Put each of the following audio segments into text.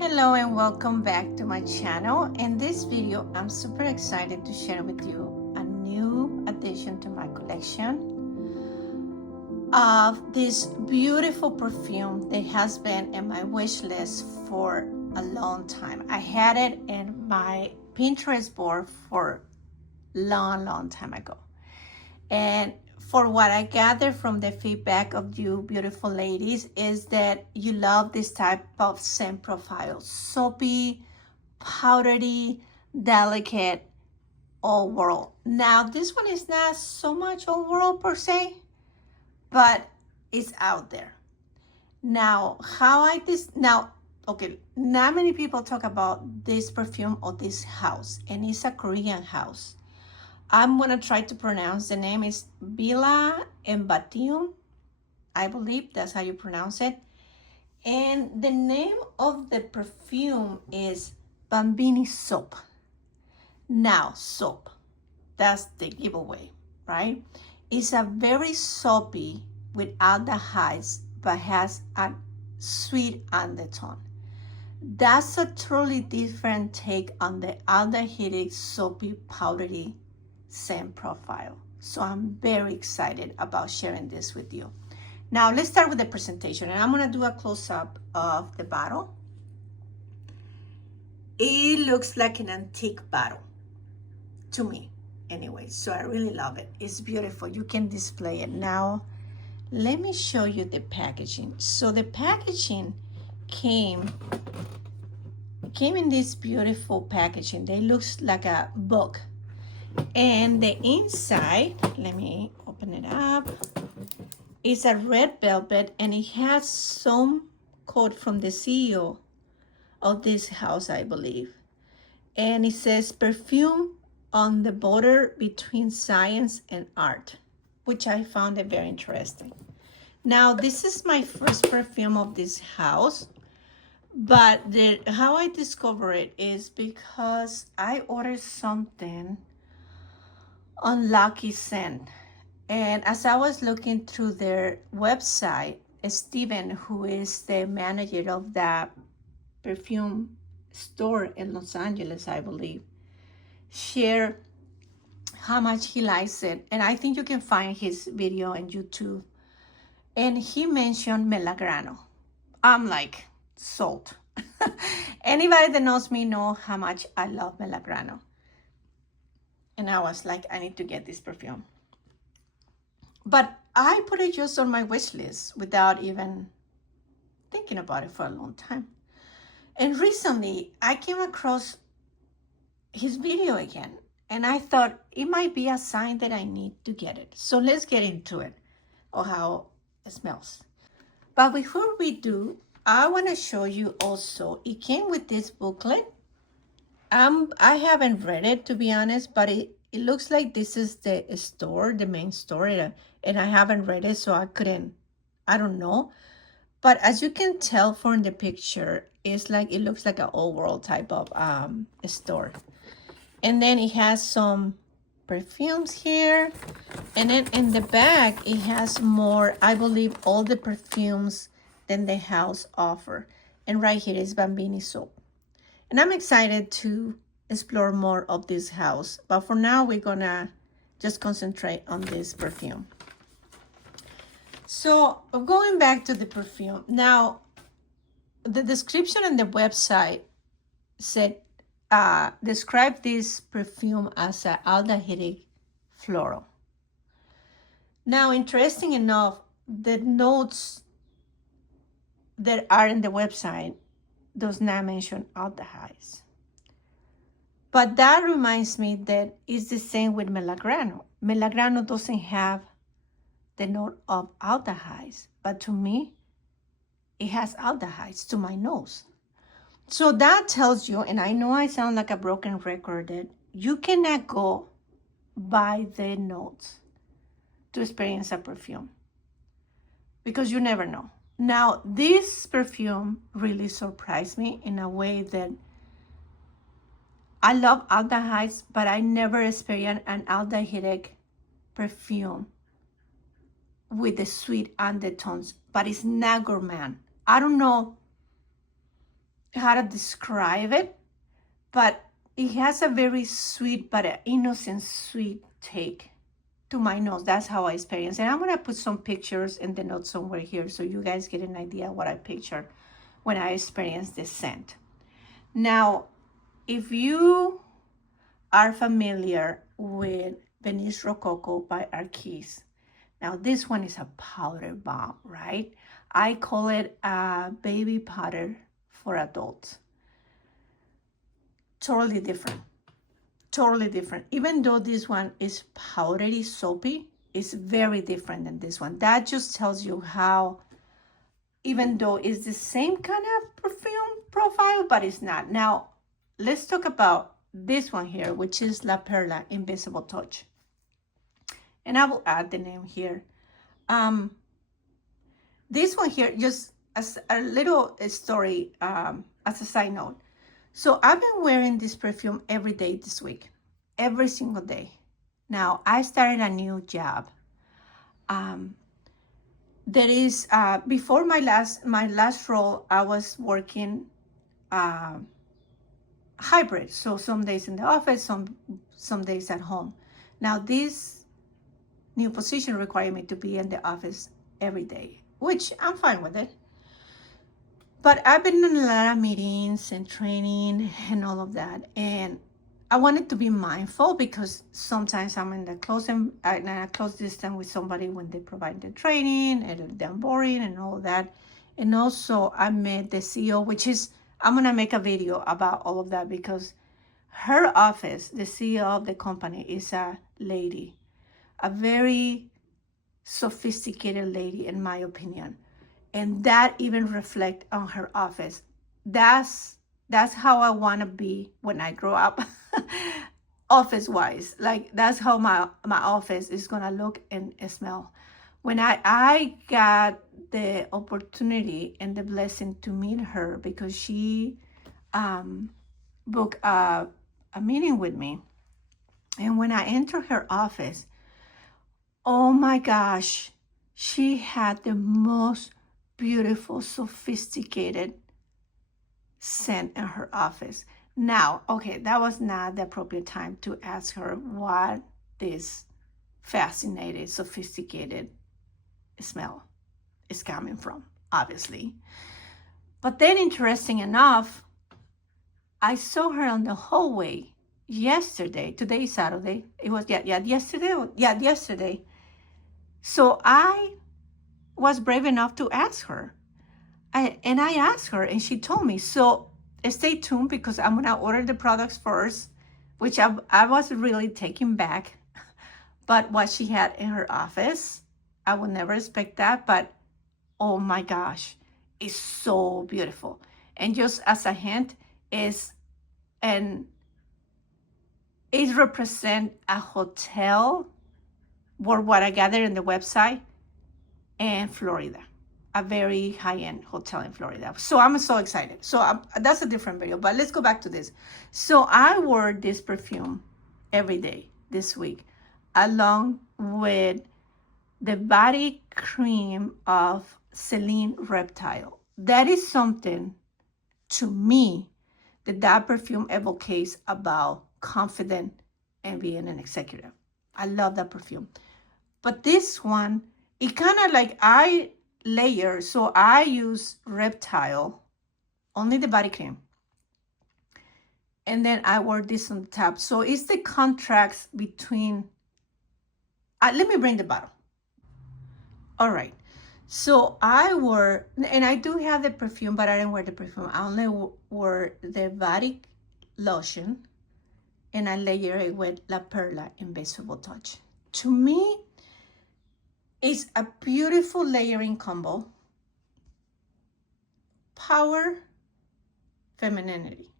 Hello and welcome back to my channel. In this video, I'm super excited to share with you a new addition to my collection of this beautiful perfume that has been in my wish list for a long time. I had it in my Pinterest board for long time ago. And for what I gather from the feedback of you beautiful ladies is that you love this type of scent profile. Soapy, powdery, delicate, all world. Now this one is not so much all world per se, but it's out there. Now okay, not many people talk about this perfume or this house, and it's a Korean house. I'm gonna try to pronounce the name. Is Bila Erbatium. I believe that's how you pronounce it. And the name of the perfume is Bambini soap. Now soap, that's the giveaway, right? It's a very soapy with aldehydes, but has a sweet undertone. That's a totally different take on the aldehydic soapy powdery scent profile. So I'm very excited about sharing this with you. Now let's start with the presentation, and I'm gonna do a close-up of the bottle. It looks like an antique bottle to me anyway, so I really love it. It's beautiful. You can display it. Now let me show you the packaging. So the packaging came in this beautiful packaging. It looks like a book. And the inside, let me open it up. It's a red velvet, and it has some quote from the CEO of this house, I believe. And it says, perfume on the border between science and art, which I found it very interesting. Now, this is my first perfume of this house, but how I discovered it is because I ordered something on Lucky Scent. And as I was looking through their website, Steven, who is the manager of that perfume store in Los Angeles, I believe, shared how much he likes it. And I think you can find his video on YouTube. And he mentioned Melagrano. I'm like, sold. Anybody that knows me know how much I love Melagrano. And I was like, I need to get this perfume. But I put it just on my wish list without even thinking about it for a long time. And recently, I came across his video again. And I thought it might be a sign that I need to get it. So let's get into it, or how it smells. But before we do, I want to show you also, it came with this booklet. I haven't read it, to be honest, but it looks like this is the store, the main store, and I haven't read it, so I don't know. But as you can tell from the picture, it looks like an old world type of store. And then it has some perfumes here. And then in the back, it has more, I believe, all the perfumes that the house offer. And right here is Bambini soap. And I'm excited to explore more of this house. But for now, we're gonna just concentrate on this perfume. So going back to the perfume. Now, the description on the website said, describe this perfume as an aldehydic floral. Now, interesting enough, the notes that are in the website does not mention aldehydes. But that reminds me that it's the same with Melagrano. Melagrano doesn't have the note of aldehydes, but to me, it has aldehydes to my nose. So that tells you, and I know I sound like a broken record, that you cannot go by the notes to experience a perfume, because you never know. Now, this perfume really surprised me in a way that I love aldehydes, but I never experienced an aldehydic perfume with the sweet undertones, but it's not gourmand. I don't know how to describe it, but it has a very sweet but an innocent sweet take to my nose. That's how I experience it. And I'm gonna put some pictures in the notes somewhere here so you guys get an idea what I picture when I experience this scent. Now, if you are familiar with Venice Rococo by Arquise, now this one is a powder bomb, right? I call it a baby powder for adults. Totally different. Totally different. Even though this one is powdery soapy, it's very different than this one. That just tells you how, even though it's the same kind of perfume profile, but it's not. Now, let's talk about this one here, which is La Perla Invisible Touch. And I will add the name here. This one here, just as a little story, as a side note. So I've been wearing this perfume every day this week, every single day. Now, I started a new job. There is, before my last role, I was working hybrid. So some days in the office, some days at home. Now, this new position required me to be in the office every day, which I'm fine with it. But I've been in a lot of meetings and training and all of that. And I wanted to be mindful because sometimes I'm in a close distance with somebody when they provide the training and they're boring and all that. And also I met the CEO, which is, I'm going to make a video about all of that because her office, the CEO of the company, is a lady, a very sophisticated lady, in my opinion. And that even reflect on her office. That's how I want to be when I grow up, office-wise. Like, that's how my office is going to look and smell. When I got the opportunity and the blessing to meet her because she booked a meeting with me. And when I entered her office, oh my gosh, she had the most beautiful, sophisticated scent in her office. Now, okay, that was not the appropriate time to ask her what this fascinated, sophisticated smell is coming from, obviously. But then, interesting enough, I saw her on the hallway yesterday. Today is Saturday. It was, yesterday. So I was brave enough to ask her. I asked her and she told me. So stay tuned because I'm going to order the products first, which I was really taken back. But what she had in her office, I would never expect that. But oh my gosh, it's so beautiful. And just as a hint, it represents a hotel, or what I gathered in the website, in Florida, a very high-end hotel in Florida. So I'm so excited. So that's a different video, but let's go back to this. So I wore this perfume every day this week, along with the body cream of Celine Reptile. That is something, to me, that perfume evocates about confident and being an executive. I love that perfume. But this one, it kind of like, I layer, so I use Reptile, only the body cream. And then I wear this on the top. So it's the contrast between, let me bring the bottle. All right. So I wore, and I do have the perfume, but I didn't wear the perfume. I only wore the body lotion, and I layer it with La Perla Invisible Touch. To me, it's a beautiful layering combo. Power, femininity.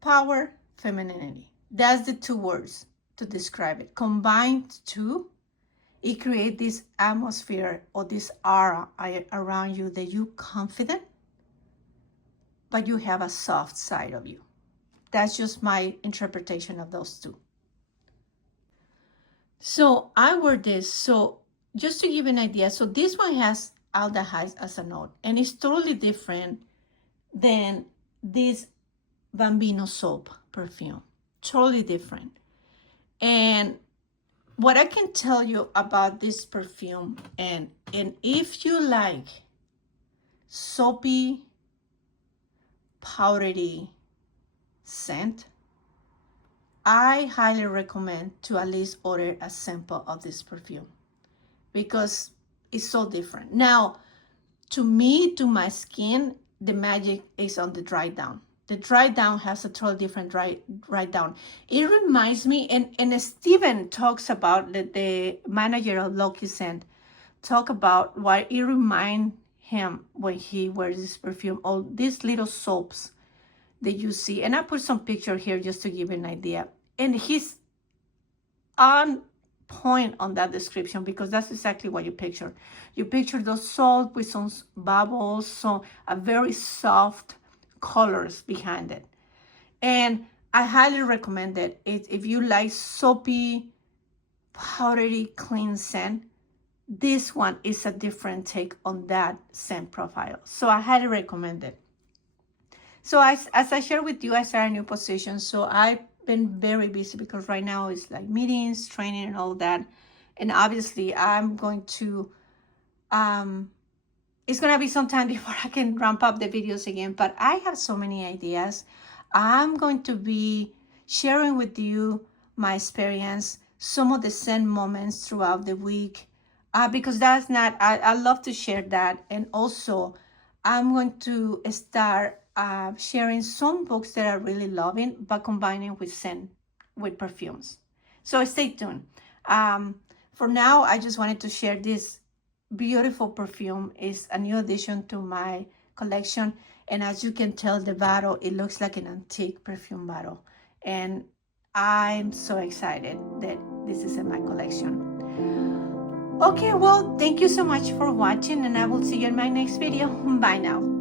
Power, femininity. That's the two words to describe it. Combined two, it creates this atmosphere or this aura around you that you're confident, but you have a soft side of you. That's just my interpretation of those two. So I wore this. So just to give you an idea, so this one has aldehydes as a note. And it's totally different than this Bambino soap perfume. Totally different. And what I can tell you about this perfume, and if you like soapy, powdery scent, I highly recommend to at least order a sample of this perfume because it's so different. Now, to me, to my skin, the magic is on the dry down. The dry down has a totally different dry down. It reminds me, and Steven talks about, the manager of Lucky Scent, talk about what it reminds him when he wears this perfume, all these little soaps that you see. And I put some picture here just to give you an idea. And he's on point on that description because that's exactly what you picture. You picture those soap with some bubbles, so a very soft colors behind it. And I highly recommend it. If you like soapy, powdery, clean scent, this one is a different take on that scent profile. So I highly recommend it. So as I shared with you, I started a new position. So I've been very busy because right now it's like meetings, training, and all that. And obviously I'm going to, it's going to be some time before I can ramp up the videos again, but I have so many ideas. I'm going to be sharing with you my experience, some of the scent moments throughout the week, because that's not, I love to share that. And also I'm going to start sharing some books that I really loving, but combining with scent, with perfumes. So stay tuned. For now, I just wanted to share this beautiful perfume. Is a new addition to my collection. And as you can tell, the bottle, it looks like an antique perfume bottle. And I'm so excited that this is in my collection. Okay, well, thank you so much for watching, and I will see you in my next video. Bye now.